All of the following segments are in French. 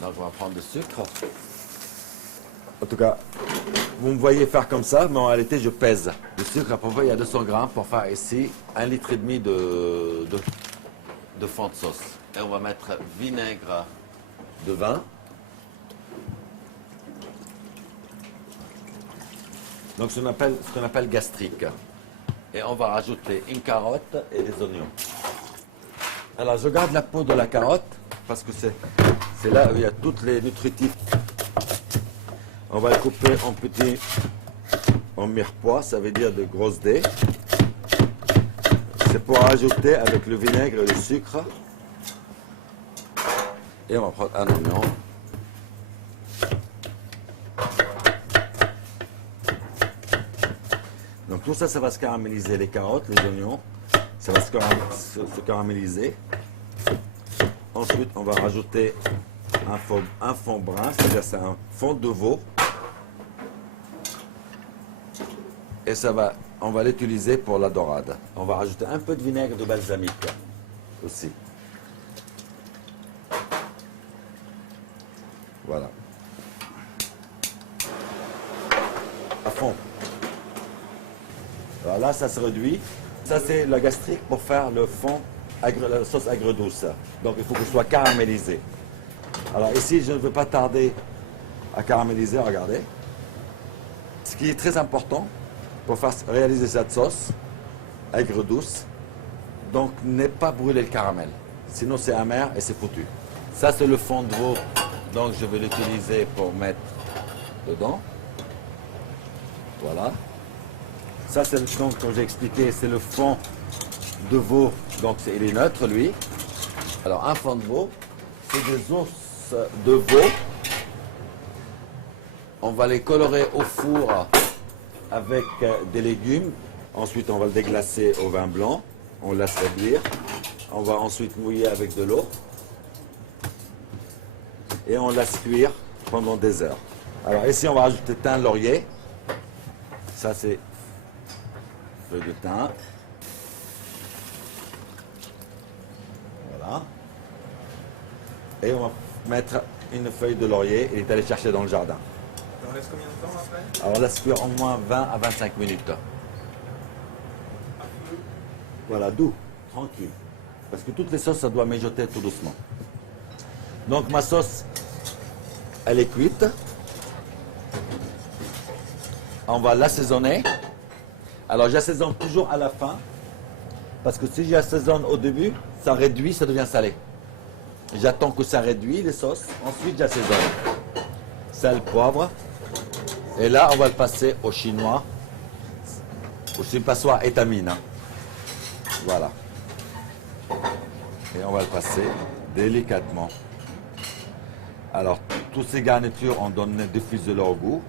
Donc on va prendre du sucre. En tout cas, vous me voyez faire comme ça, mais en réalité je pèse. Le sucre, à peu près, il y a 200 grammes pour faire ici 1,5 litre de fond de sauce. Et on va mettre vinaigre de vin. Donc ce qu'on appelle gastrique. Et on va rajouter une carotte et des oignons. Alors je garde la peau de la carotte parce que c'est là où il y a tous les nutritifs. On va le couper en petits, en mirepoix, ça veut dire de grosses dés. C'est pour rajouter avec le vinaigre et le sucre. Et on va prendre un oignon. Donc tout ça, ça va se caraméliser. Les carottes, les oignons, ça va se caraméliser. Ensuite, on va rajouter un fond brun, c'est-à-dire c'est un fond de veau. Et on va l'utiliser pour la dorade. On va rajouter un peu de vinaigre de balsamique aussi. Voilà. À fond. Alors là, ça se réduit. Ça, c'est la gastrique pour faire le fond, la sauce agre-douce. Donc, il faut que ce soit caramélisé. Alors ici, je ne veux pas tarder à caraméliser, regardez. Ce qui est très important pour faire réaliser cette sauce aigre-douce, donc n'est pas brûler le caramel. Sinon, c'est amer et c'est foutu. Ça, c'est le fond de veau, donc je vais l'utiliser pour mettre dedans. Voilà. Ça, c'est donc, comme j'ai expliqué, c'est le fond de veau, donc il est neutre, lui. Alors, un fond de veau, c'est des os de veau. On va les colorer au four avec des légumes. Ensuite, on va le déglacer au vin blanc. On laisse réduire. On va ensuite mouiller avec de l'eau. Et on laisse cuire pendant des heures. Alors ici, on va rajouter thym, laurier. Ça, c'est feuille de thym. Voilà. Et on va mettre une feuille de laurier et est allé chercher dans le jardin. On laisse combien de temps après? Alors on laisse cuire au moins 20 à 25 minutes. Voilà, doux, tranquille. Parce que toutes les sauces, ça doit mijoter tout doucement. Donc ma sauce, elle est cuite. On va l'assaisonner. Alors j'assaisonne toujours à la fin. Parce que si j'assaisonne au début, ça réduit, ça devient salé. J'attends que ça réduit les sauces. Ensuite, j'assaisonne. Sel, poivre. Et là, on va le passer au chinois. C'est une passoire étamine. Voilà. Et on va le passer délicatement. Alors, toutes ces garnitures, on diffuse de leur goût.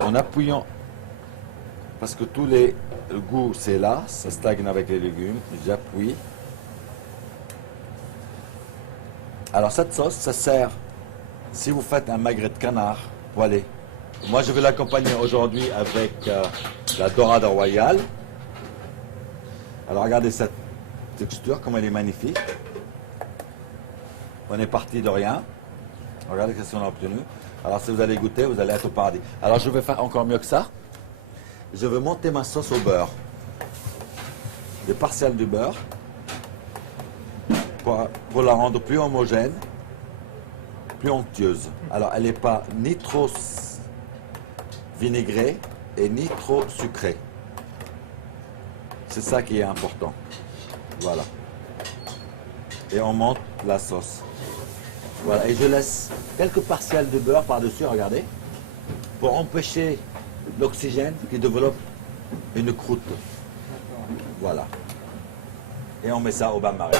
En appuyant, parce que le goût, c'est là, ça stagne avec les légumes. J'appuie. Alors cette sauce, ça sert si vous faites un magret de canard poêlé. Moi, je vais l'accompagner aujourd'hui avec la dorade royale. Alors regardez cette texture, comme elle est magnifique. On est parti de rien. Regardez ce qu'on a obtenu. Alors si vous allez goûter, vous allez être au paradis. Alors je vais faire encore mieux que ça. Je vais monter ma sauce au beurre. Des partiels de beurre. Pour la rendre plus homogène, plus onctueuse. Alors, elle n'est pas ni trop vinaigrée et ni trop sucrée. C'est ça qui est important. Voilà. Et on monte la sauce. Voilà. Et je laisse quelques partiels de beurre par-dessus, regardez, pour empêcher l'oxygène qui développe une croûte. Voilà. Et on met ça au bain-marie.